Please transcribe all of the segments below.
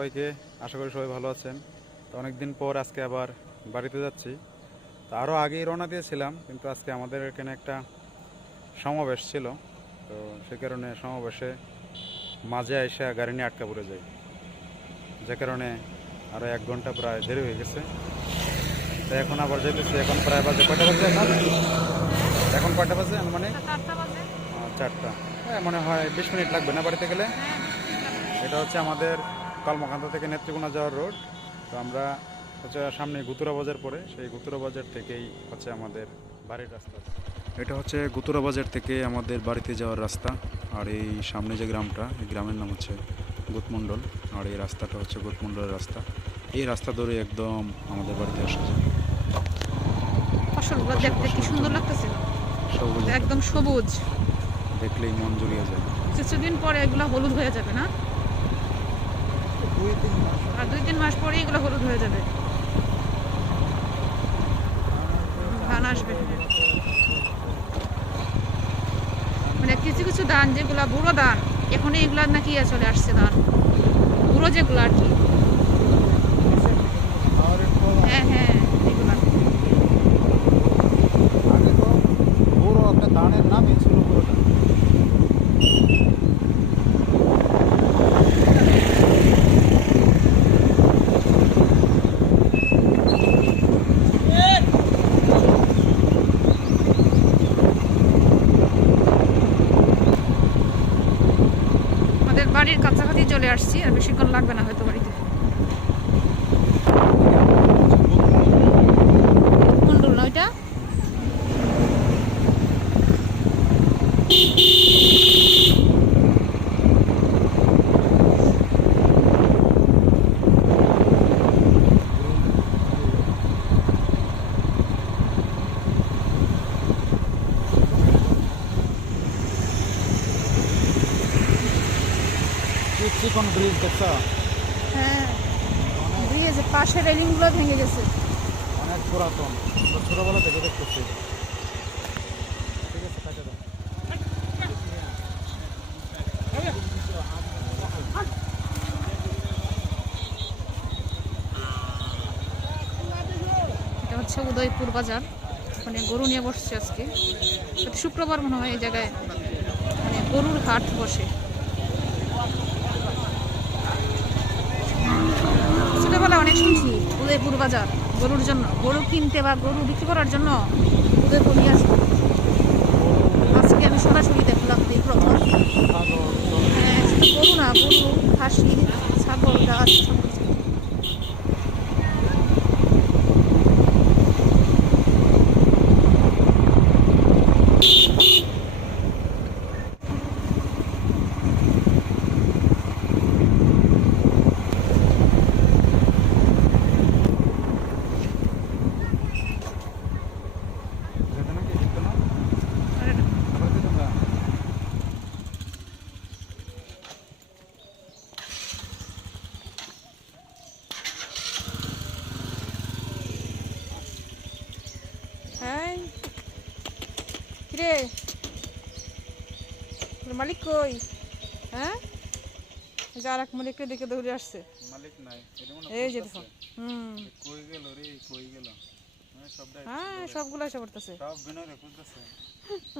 সবাইকে। আশা করি সবাই ভালো আছেন। তো অনেকদিন পর আজকে আবার বাড়িতে যাচ্ছি। তো আরও আগেই রওনা দিয়েছিলাম, কিন্তু আজকে আমাদের এখানে একটা সমাবেশ ছিল। তো সে কারণে সমাবেশে মাঝে এসে গাড়ি নিয়ে আটকা পড়ে যাই, যে কারণে আরও 1 ঘন্টা প্রায় দেরি হয়ে গেছে। তো এখন আবার যেতেছি। এখন প্রায় বাজে কয়টা বাজে এখন? এখন কয়টা বাজে মানে? 4টা। হ্যাঁ, মনে হয় 20 মিনিট লাগবে না বাড়িতে গেলে? এটা হচ্ছে আমাদের কলমাকান্দা থেকে নেত্রকোনা যাওয়ার রোড। তো আমরা হচ্ছে সামনে গুতুরা বাজার পড়ে, সেই গুতুরা বাজার থেকেই হচ্ছে আমাদের বাড়ির রাস্তা। এটা হচ্ছে গুতুরা বাজার থেকে আমাদের বাড়িতে যাওয়ার রাস্তা। আর এই সামনে যে গ্রামটা, এই গ্রামের নাম হচ্ছে গুতমণ্ডল। আর এই রাস্তাটা হচ্ছে গুতমণ্ডলের রাস্তা। এই রাস্তা ধরে একদম আমাদের বাড়িতে আসা যায়। ফসলগুলো দেখতে কি সুন্দর লাগতেছে, একদম সবুজ, দেখলেই মন জুড়িয়ে যায়। কিছুদিন পরে এগুলো হলুদ হয়ে যাবে না? আর 2-3 মাস পরে এগুলো হলুদ হয়ে যাবে, ধান আসবে। মানে কিছু কিছু ধান যেগুলা বুড়ো ধান, এখন এগুলা নাকি চলে আসছে ধান বুড়ো যেগুলো আর কি। হ্যাঁ হ্যাঁ, এগুলা আগে তো বুড়ো একটা ধানের নামই ছিল বুড়ো ধান। আমাদের বাড়ির কাছাকাছি চলে আসছি, আর বেশিক্ষণ লাগবে না হয়তো বাড়িতে। মন্ডল না ওইটা? চিকন ব্রিজ দেখছ? হ্যাঁ, ব্রিজের পাশে রেলিংগুলো ভেঙে গেছে। অনেক পুরাতন, ছোটবেলা থেকে দেখতেছি। ঠিক আছে, কাটে দাও। এটা হচ্ছে উদয়পুর বাজার, মানে গরু নিয়ে বসছে আজকে। প্রতি শুক্রবার মনে হয় এই জায়গায় মানে গরুর হাট বসে। ছোটবেলায় অনেক শুনছি উদয়পুর বাজার গরুর জন্য, গরু কিনতে বা গরু বিক্রি করার জন্য উদয়পুর নিয়ে আসবে। আজকে আমি সরাসরি দেখলাম এই প্রথম। হ্যাঁ, শুধু গরু না, গরু, খাসি, ছাগল, গাছ সব কিছু। যেতে নাকি যেতে না? আরে না, আবার যেতে না? হ্যাঁ কিরে, তোর মালিক কই? হ্যাঁ, যার এক মালিককে দেখে দৌড়ে আসছে। মালিক নাই, এটা মনে এই যে করতেছে। দেখো, কই গেল রে, কই গেল? সবটাই হ্যাঁ সবগুলো এসে পড়তেছে। সব বিনয় রে খুঁজতেছে।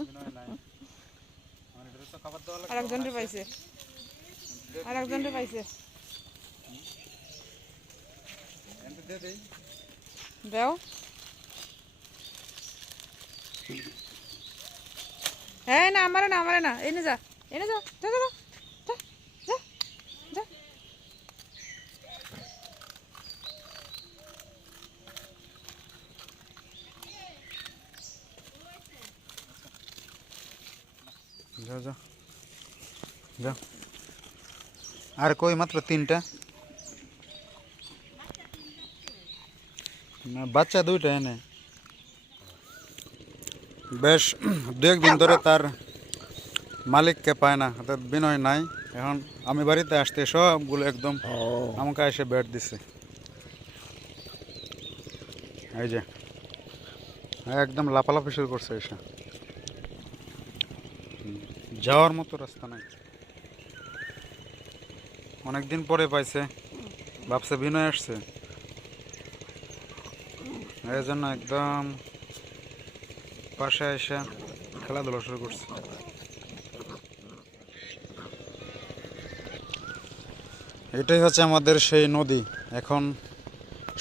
বিনয় নাই। আমার এটা তো খাবার দেওয়া লাগবে। আর একজনকে পাইছে, আর একজনকে পাইছে। এনতে দে দেই। দাও। হ্যাঁ না, আমারে না, আমারে না, এনে যা, এনে যা, যা যা যা, যা, যা, যা। যা যা যা। আর কই মাত্র 3টা না, বাচ্চা 2টা এনে। বেশ 2-1 দিন ধরে তার মালিককে পায় না, অর্থাৎ বিনয় নাই। এখন আমি বাড়িতে আসতে সবগুলো একদম আমাকে এসে বেড দিছে। এই যে একদম লাফালাফি শুরু করছে এসে। যাওয়ার মতো রাস্তা নাই, অনেকদিন পরে পাইছে। ভাবছে বিনয় আসছে, এই জন্য একদম পাশে এসে খেলাধুলা শুরু করছে। এটাই হচ্ছে আমাদের সেই নদী, এখন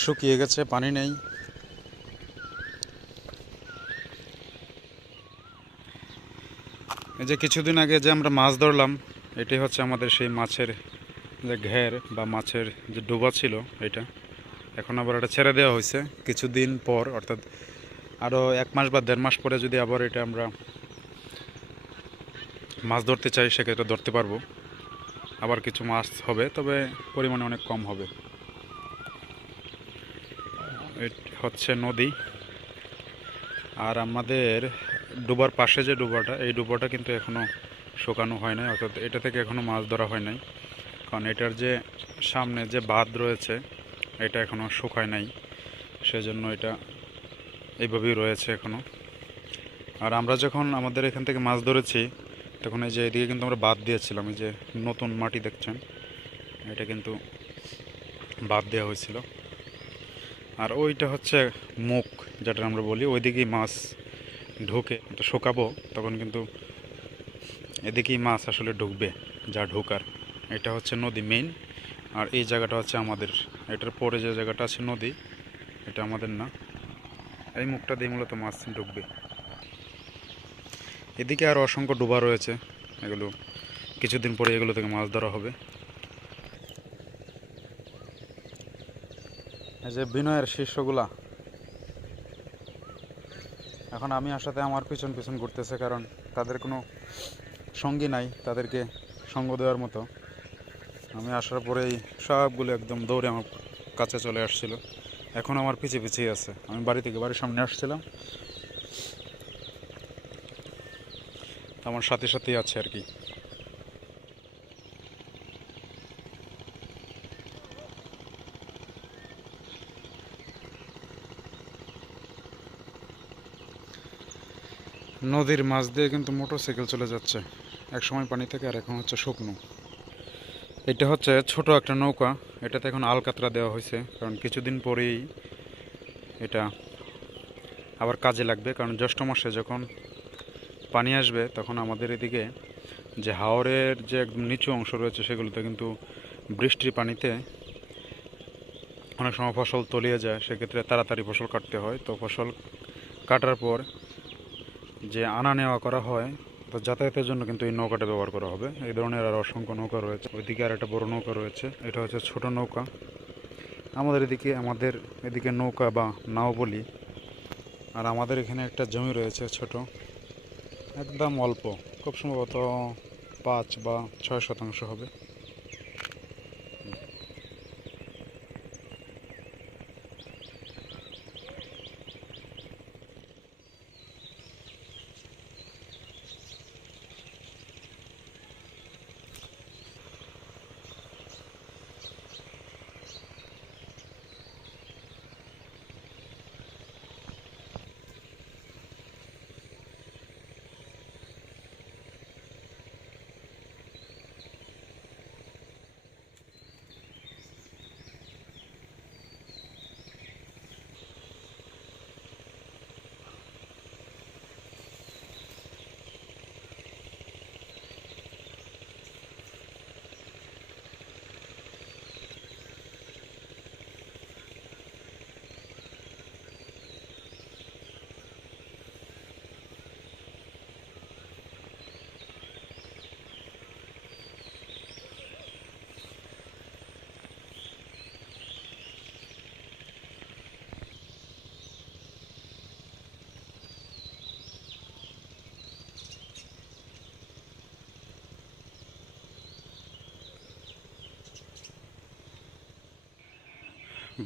শুকিয়ে গেছে, পানি নেই। এই যে কিছুদিন আগে যে আমরা মাছ ধরলাম, এটাই হচ্ছে আমাদের সেই মাছের যে ঘের বা মাছের যে ডোবা ছিল এটা। এখন আবার এটা ছেড়ে দেওয়া হয়েছে কিছুদিন পর, অর্থাৎ আরও 1 মাস বা 1.5 মাস পরে যদি আবার এটা আমরা মাছ ধরতে চাই সেক্ষেত্রে ধরতে পারবো। আবার কিছু মাছ হবে, তবে পরিমাণে অনেক কম হবে। এটা হচ্ছে নদী। আর আমাদের ডোবার পাশে যে ডোবাটা, এই ডোবাটা কিন্তু এখনও শুকানো হয় নাই, অর্থাৎ এটা থেকে এখনও মাছ ধরা হয় নাই। কারণ এটার যে সামনে যে বাঁধ রয়েছে এটা এখনও শুকায় নাই, সেজন্য এটা এইভাবেই রয়েছে এখনও। আর আমরা যখন আমাদের এখান থেকে মাছ ধরেছি তখন এই যে এদিকে কিন্তু আমরা বাঁধ দিয়েছিলাম, এই যে নতুন মাটি দেখছেন এটা কিন্তু বাঁধ দেওয়া হয়েছিল। আর ওইটা হচ্ছে মুখ, যেটা আমরা বলি, ওইদিকেই মাছ ঢুকে, তো শুকাবো তখন কিন্তু এদিকেই মাছ আসলে ঢুকবে, যা ঢোকার। এটা হচ্ছে নদী মেইন, আর এই জায়গাটা হচ্ছে আমাদের। এটার পরে যে জায়গাটা আছে নদী, এটা আমাদের না। এই মুখটা দিয়ে মূলত মাছ ঢুকবে। এদিকে আরও অসংখ্য ডোবা রয়েছে, এগুলো কিছুদিন পরে এগুলো থেকে মাছ ধরা হবে। এই যে বিনয়ের শিষ্যগুলা এখন আমি আসাতে আমার পিছন পিছন ঘুরতেছে, কারণ তাদের কোনো সঙ্গী নাই তাদেরকে সঙ্গ দেওয়ার মতো। আমি আসার পরেই সবগুলো একদম দৌড়ে আমার কাছে চলে আসছিল, এখন আমার পিছিয়ে পিছিয়ে আছে। আমি বাড়ি থেকে বাড়ির সামনে আসছিলাম, আমার সাথে সাথেই আছে আর কি। নদীর মাছ দিয়ে কিন্তু মোটরসাইকেল চলে যাচ্ছে, এক সময় পানি থেকে, আর এখন হচ্ছে শুকনো। এটা হচ্ছে ছোট একটা নৌকা, এটাতে এখন আলকাতরা দেওয়া হয়েছে, কারণ কিছুদিন পরেই এটা আবার কাজে লাগবে। কারণ জ্যৈষ্ঠ মাসে যখন পানি আসবে তখন আমাদের এদিকে যে হাওরের যে একদম নিচু অংশ রয়েছে সেগুলোতে কিন্তু বৃষ্টির পানিতে অনেক সময় ফসল তলিয়ে যায়, সেক্ষেত্রে তাড়াতাড়ি ফসল কাটতে হয়। তো ফসল কাটার পর যে আনা নেওয়া করা হয়, তো যাতায়াতের জন্য কিন্তু এই নৌকাটা ব্যবহার করা হবে। এই ধরনের আর অসংখ্য নৌকা রয়েছে, ওইদিকে আর একটা বড় নৌকা রয়েছে, এটা হচ্ছে ছোট নৌকা। আমাদের এদিকে নৌকা বা নাও বলি। আর আমাদের এখানে একটা জমি রয়েছে ছোট, একদম অল্প, খুব সম্ভবত 5 বা 6 শতাংশ হবে।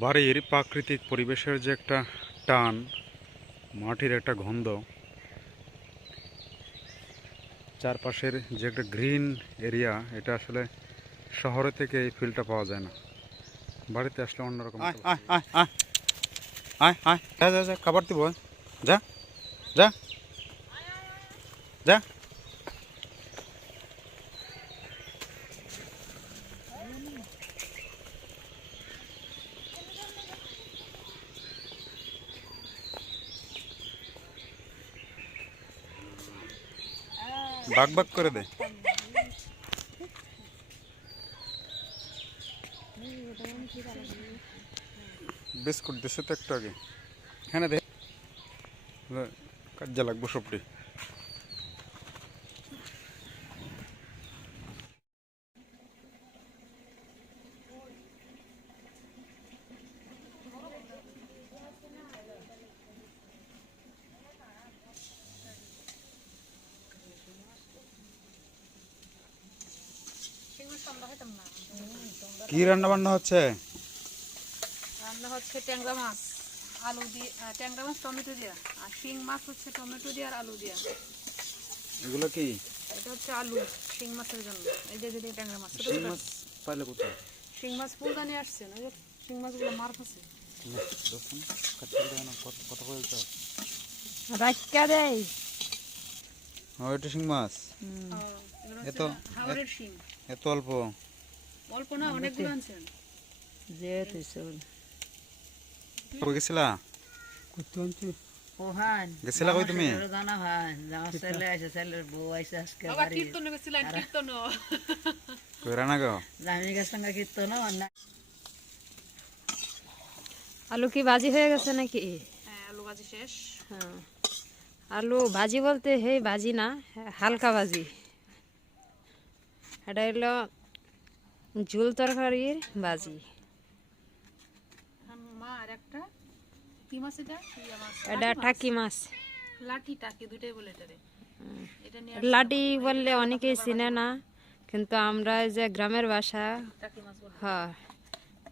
বাড়ির প্রাকৃতিক পরিবেশের যে একটা টান, মাটির একটা গন্ধ, চারপাশের যে একটা গ্রিন এরিয়া, এটা আসলে শহরে থেকে এই ফিলটা পাওয়া যায় না। বাড়িতে আসলে অন্যরকম। আয় আয় আয় আয় আয় আয়, যা যা যা, খাবার দিব, যা যা যা। বাক বাক করে দে। বিস্কুট দিছে তো একটু আগে। হ্যাঁ দে, কাজে লাগবো সবটি। কি রান্না বান্না হচ্ছে? রান্না হচ্ছে ট্যাংরা মাছ আলু দিয়ে, ট্যাংরা মাছ টমেটো দিয়া, আর শিং মাছ হচ্ছে টমেটো দিয়ে আর আলু দিয়া। এগুলো কি? এটা হচ্ছে আলু শিং মাছের জন্য। এই যে যদি ট্যাংরা মাছ, ছোট শিং ছোট। মাছ পাইলে কোথায়? শিং মাছ ফুলদানি আসছে না, ওই যে শিং মাছগুলো মার খাচ্ছে। কত করে দিতে? রাক্কা দেয় ওইটা শিং মাছ এত হাওড়ের শিং। এত অল্প? অল্প না, অনেকগুলো আনছেন। যেহেতু চল গেছিলা? ওহান গেছিলা কই তুমি? জানা ভাই আমার ছেলে আছে, ছেলের বউ আছে আজকে বাবা বাড়ি। কীর্তন গেছিলেন, কীর্তন। কইরা না গো? জামিনের সঙ্গে কীর্তন না। আলু কি ভাজি হয়ে গেছে নাকি? হ্যাঁ, আলু ভাজি শেষ। হ্যাঁ, আলু ভাজি বলতে হে ভাজি না, হালকা ভাজি। এটা হলো ঝোল তরকারির ভাজি। মা আর একটা কি মাছ এটা? ইয়া মাছ। এটা টাকি মাছ। লাঠি টাকি দুইটাই বলে এটারে। এটা নিয়ে লাটি বললে অনেকেই চিনে না, কিন্তু আমরা এই যে গ্রামের ভাষা, টাকি মাছ বলে। হ্যাঁ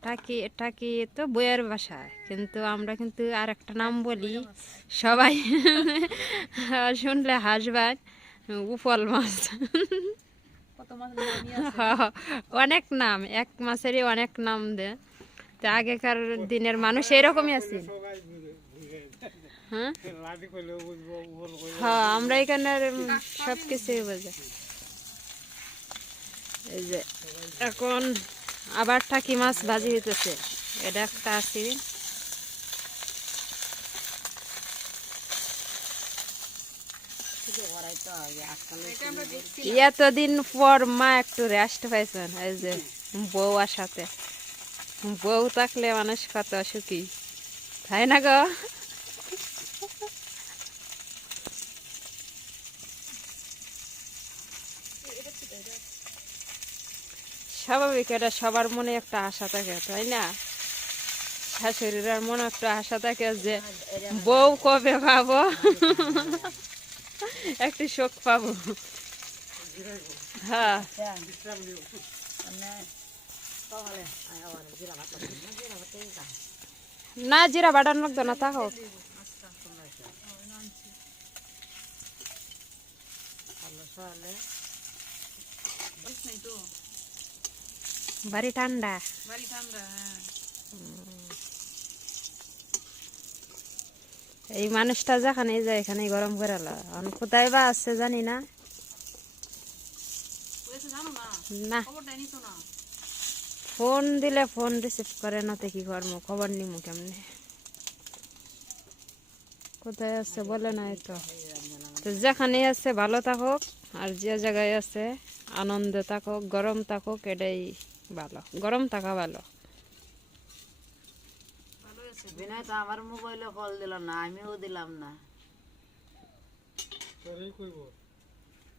টাকি, টাকি তো বইয়ের ভাষা, কিন্তু আমরা কিন্তু আর একটা নাম বলি সবাই শুনলে হাসবার, উফল মাছ। কত মাছ নিয়ে আসছে। হ্যাঁ, অনেক নাম, এক মাছেরই অনেক নাম দেয়। তো আগেকার দিনের মানুষ এরকমই আছে। হ্যাঁ হ্যাঁ, আমরা এখানের সব কিছুই বোঝা। এই যে এখন আবার টাকি মাছ ভাজি হইতেছে, এটা একটা আছে। এটা আমরা দেখছি। এতদিন পর মা একটু রেস্ট পাইছেন, এই যে বউ আসাতে। বউ থাকলে মানুষ কত সুখী, তাই না গো? স্বাভাবিক, এটা সবার মনে একটা আশা থাকে, তাই না? শাশুড়ির মনে একটা আশা থাকে যে বউ কবে পাবো, একটু শোক পাবো। হ্যাঁ, না জিরা বাটার লাগতো না, তা হোক। বলিস নাই তো, বাড়ি ঠান্ডা। বাড়ি ঠান্ডা। হ্যাঁ, এই মানুষটা যেখানে যায় এখানে গরম করে লো। কোথায় বা আছে জানি না। বুঝেছো জানো না, না, খবরটা নিছো না। ফোন দিলে ফোন রিসিভ করে না, তো কি করবো, খবর নিমু কেমনে? কোথায় আছে বলে নাই তো। তো যেখানে আছে ভালো থাকুক, আর যে জায়গায় আছে আনন্দে থাকুক, গরম থাকুক, এটাই ভালো। গরম থাকা ভালো। ভালোই আছে। বিনয় তো আমার মোবাইলে কল দিল না, আমিও দিলাম না।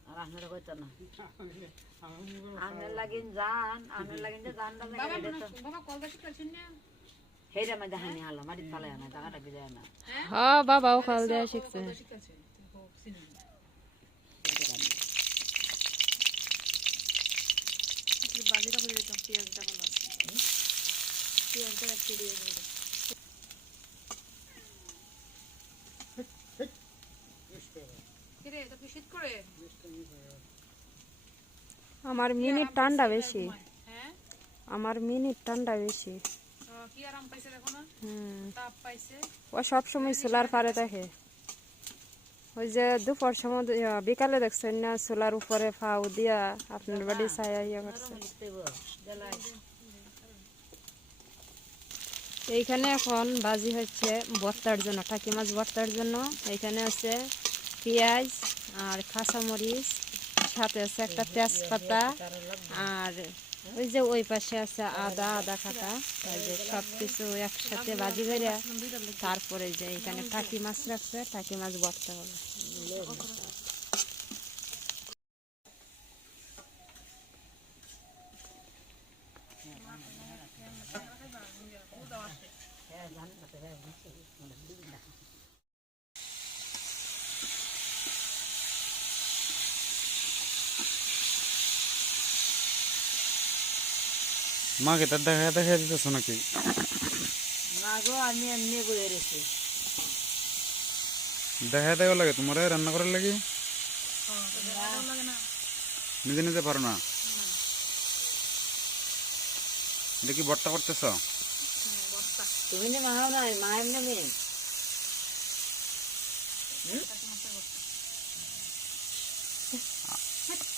আর আপনারা কইতো না আমের লাগিন জান, আমের লাগিন যে জানটা বাবা বাবা কল বেশি করছেন না। হেইটা মধ্যে হানি আলো মাটি ফালাই না, জায়গাটা বিদায় না। হ্যাঁ, বাবাও খাল দেওয়া শিখছে। বেশি করছে তো চিনি না। বাজিটা করে দিতাম, পেঁয়াজটা ভালো আছে। পেঁয়াজটা একটু দিয়ে দিই। কিরে তো কি শীত করে? আমার মিনিট ঠান্ডা বেশি, হ্যাঁ, আমার মিনিট ঠান্ডা বেশি। কি আরাম পাইছে দেখো না, হুম, তাপ পাইছে। ও সব সময় সোলার পারে থাকে। ওই যে দুপুর সময় বিকালে দেখছেন না, সোলার উপরে ফাউ দিয়া আপনার বাড়ি ছায়া ইয়ে করছে। এইখানে এখন ভাজি হচ্ছে ভর্তার জন্য, টাকি মাছ ভর্তার জন্য। এইখানে আছে পেঁয়াজ আর কাঁচামরিচ সাথে আছে একটা তেজপাতা, আর ওই যে ওই পাশে আছে আদা কাটা। এই যে সব কিছু একসাথে ভাজি করে তারপরে যে এখানে টাকি মাছ রাখছে, টাকি মাছ ভর্তা হবে। মাকে তার দেখা দিতেছ নাকি? না গো, আমি এমনি বয়ে রেখে দেখা দেওয়া লাগে তোমার রান্না করার লাগে? নিজে নিজে পারো না? দেখি ভর্তা করতেছ? তুমি না মাও নাই, মা এমনি মেয়ে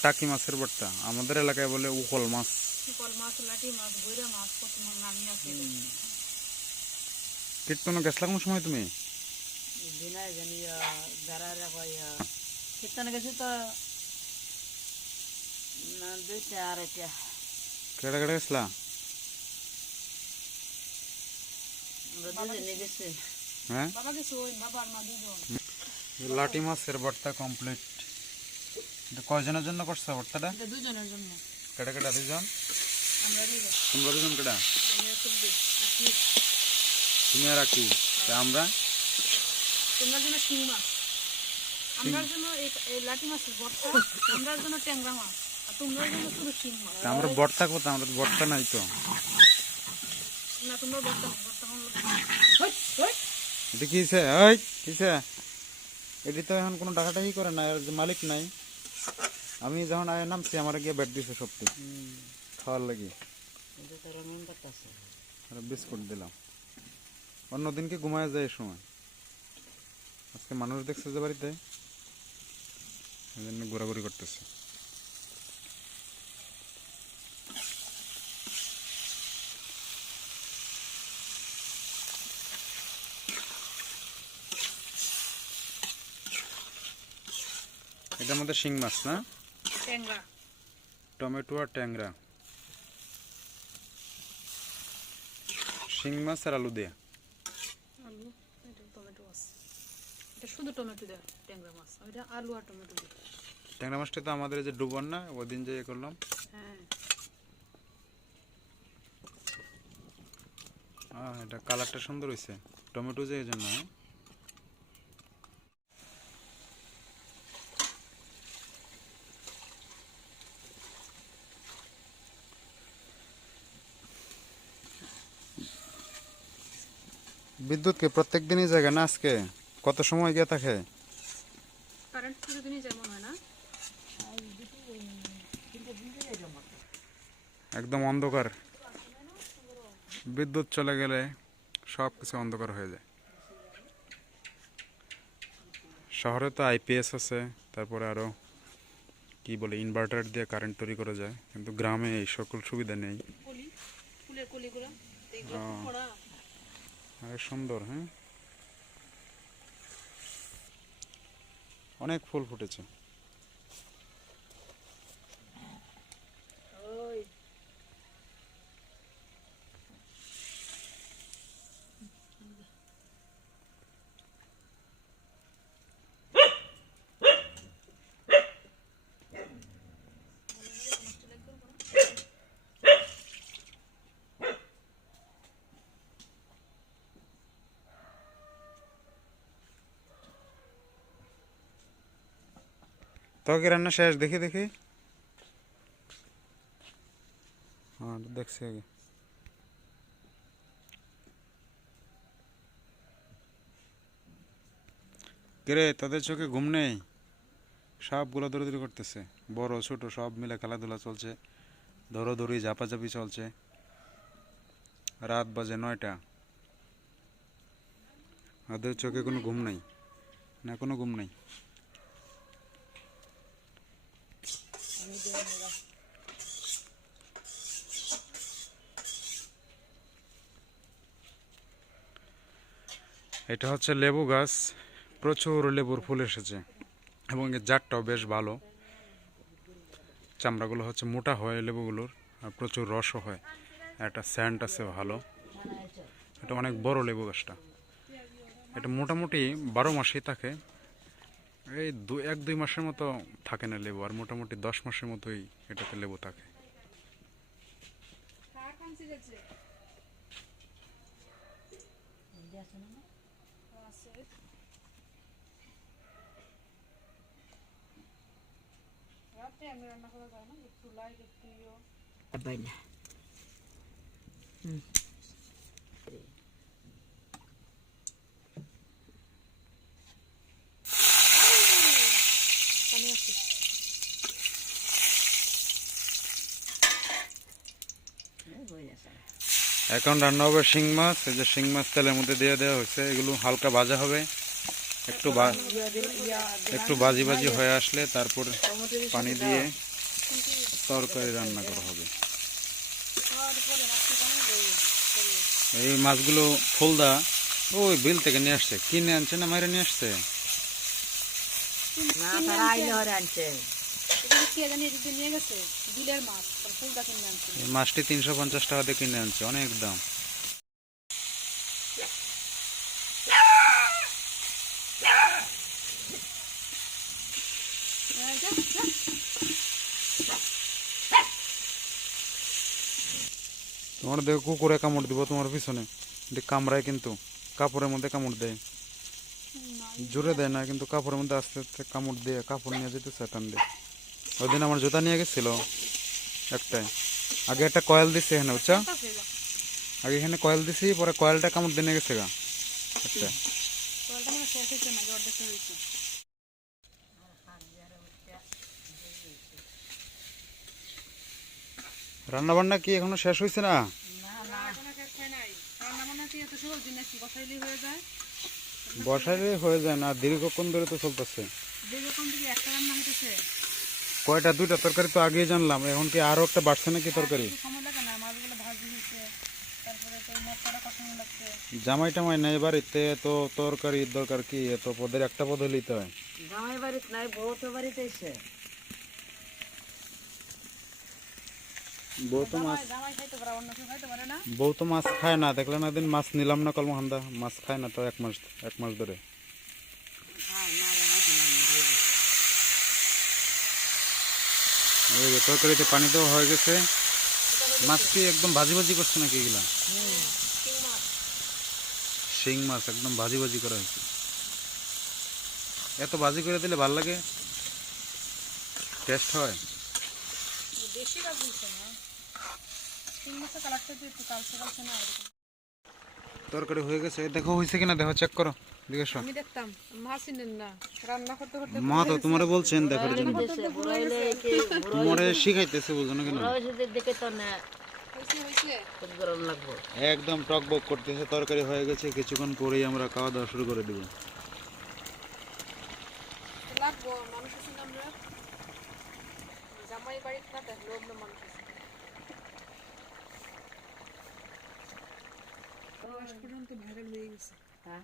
টাকি মাছের ভর্তা, আমাদের এলাকায় বলে উকল মাছ। কীর্তন গেছলা কোন সময় তুমি? দিনাই জানি বেড়ারে কয় কীর্তনে গেছি তো না, 2টা 2:30। কেডা কেডা গেছলা? আমরা দুজনে গেছি। হ্যাঁ, লাটি মাছের ভর্তা কমপ্লিট। কয়জনের জন্য করছো ভর্তাটা? দুজনের জন্য। কেডা কেডা? 2জন। আমরা দুজন। তোমরা 2জন কেডা? আমি আর তুমি। তুমি আর কি? আমরা তোমার জন্য শিং মাছ, আমরার জন্য এই লাটি মাছের ভর্তা, আমরার জন্য ট্যাংরা মাছ, আর তোমার জন্য শুধু শিং মাছ। আমরা ভর্তা করতাম, আমরা তো ভর্তা নাই তো। না, তোমার ভর্তা হলো এটা কিছে? ওই কিছে? এটি তো এখন কোনো টাকাটাই করে না, এর যে মালিক নাই। আমি যখন আয় নামছি আমার গিয়ে বেড দিছে সত্যি খাওয়ার লাগি, কিন্তু তার মন করতেছে আর বিস্কুট দিলাম। অন্যদিনকে ঘুমায় যায় এই সময়, আজকে মানুষ দেখছে যে বাড়িতে, এই জন্য ঘোরাঘুরি করতেছে। এটার মধ্যে শিং মাছ না, ট্যাংরা। টমেটো আর ট্যাংরা, শিং মাছ আর আলু দিয়ে। আলু, এটা টমেটো মাছ, এটা শুধু টমেটো দেয় ট্যাংরা মাছ, ওইটা আলু আর টমেটো দিয়ে। ট্যাংরা মাছটা তো আমাদের এই যে ডুবন না, ওই দিন যে ইয়ে করলাম। হ্যাঁ, এটা কালারটা সুন্দর হয়েছে, টমেটো যে এই জন্য। বিদ্যুৎ কি প্রত্যেক দিনই জায়গা না? আজকে কত সময় গিয়ে থাকে? কারেন্ট প্রতিদিনই যেমন হয় না, একদম অন্ধকার, বিদ্যুৎ চলে গেলে সব কিছু অন্ধকার হয়ে যায়। শহরে তো আইপিএস আছে, তারপরে আরো কি বলে ইনভার্টার দিয়ে কারেন্ট তৈরি করা যায়, কিন্তু গ্রামে এই সকল সুবিধা নেই। ফুলের কলিগুলো এইগুলো খুব পড়া। অনেক সুন্দর, হ্যাঁ, অনেক ফুল ফুটেছে। তরকারি রান্না শেষ? দেখি দেখি, হ্যাঁ দেখছি আগে। কিরে, তোদের চোখে ঘুম নেই? সবগুলো দৌড়াদৌড়ি করতেছে, বড় ছোট সব মিলে খেলাধুলা চলছে, দৌড়াদৌড়ি ঝাপাঝাপি চলছে। রাত বাজে 9টা, ওদের চোখে কোনো ঘুম নাই না? কোনো ঘুম নাই? এটা হচ্ছে লেবু গাছ, প্রচুর লেবুর ফুল এসেছে এবং এর জাতটাও বেশ ভালো। চামড়াগুলো হচ্ছে মোটা হয় লেবুগুলোর, আর প্রচুর রসও হয়, একটা স্যান্ড আছে ভালো। এটা অনেক বড় লেবু গাছটা, এটা মোটামুটি 12 মাসেই থাকে। এই 1-2 মাসের মতো থাকে না লেবু, আর মোটামুটি 10 মাসের মতোই এটাতে লেবু থাকে। বাইনা এখন রান্না হবে শিং মাছ। এই যে শিং মাছ তেলের মধ্যে দিয়ে দেওয়া হয়েছে, এগুলো হালকা ভাজা হবে, একটু বাজি বাজি হয়ে আসলে তারপর পানি দিয়ে তরকারি রান্না করা হবে। এই মাছগুলো ফুলদা ওই বিল থেকে নিয়ে আসছে, কিনে আনছে না মাইরে নিয়ে আসছে? না তারা আইলে হরে আনছে এই মাছটি 350 টাকা দিয়ে কিনে আনছে, অনেক দাম। তোমার দেখো কুকুরে কামড় দিব তোমার পিছনে, কামড়ায় কিন্তু কাপড়ের মধ্যে কামড় দেয়, জোরে দেয় না কিন্তু কাপড়ের মধ্যে আস্তে আস্তে কামড় দিয়ে কাপড় নিয়ে যেতে টান দিয়ে। ওই দিন আমার জুতা নিয়ে গেছিল একটাই, আগে একটা কয়েল দিছে এখানে, বুঝছো? আগে এখানে কয়েল দিছি, পরে কয়েলটা কামড় দিয়ে নিয়ে গেছে গা একটা। রান্না বান্না কি এখনো শেষ হয়েছে না? বসাইলে হয়ে যায় না, দীর্ঘক্ষণ ধরে তো চলতেছে। কয়টা? 2টা তরকারি তো আগেই জানলাম, এখন কি আরো একটা বাড়ছে নাকি তরকারি? জামাই টামাই নাই বাড়িতে, তো তরকারির দরকার কি? এত পদের একটা পদ হলেই তো হয়। জামাই বাড়িতে নাই, বহুত বাড়িতে এসে বউ তো মাছ খায় না, দেখলে না দিন মাছ নিলাম না কলমহান্দা, মাছ খায় না তো 1 মাস ধরে। এই যে তরকারিতে পানি দেওয়া হয়ে গেছে, মাছ কি একদম ভাজি ভাজি করছে নাকি এগুলা? শিং মাছ একদম ভাজি ভাজি করা হয়েছে। এত ভাজি করে দিলে ভাল লাগে, টেস্ট হয়। তরকারি হয়ে গেছে, দেখো হয়েছে কিনা, দেখো চেক করো, দেখে আমি দেখতাম মাছ চিনেন না, রান্না করতে করতে মা তো তোমারে বলছেন দেখার জন্য, বুড়াইলে তোমারে শিখাইতেছে, বুঝো না কেন? দেখে তো না হইছে হইছে খুব গরম লাগবো। একদম টকবক করতেছে, তরকারি হয়ে গেছে, কিছুক্ষণ পরেই আমরা খাওয়া দাওয়া শুরু করে দিব। লাগবো মানুষ আছে না, আমরা জামাই বাড়িতে না থাকলে অন্য মানুষ আছে। পর্যন্ত ভাইরাল হয়ে গেছে। হ্যাঁ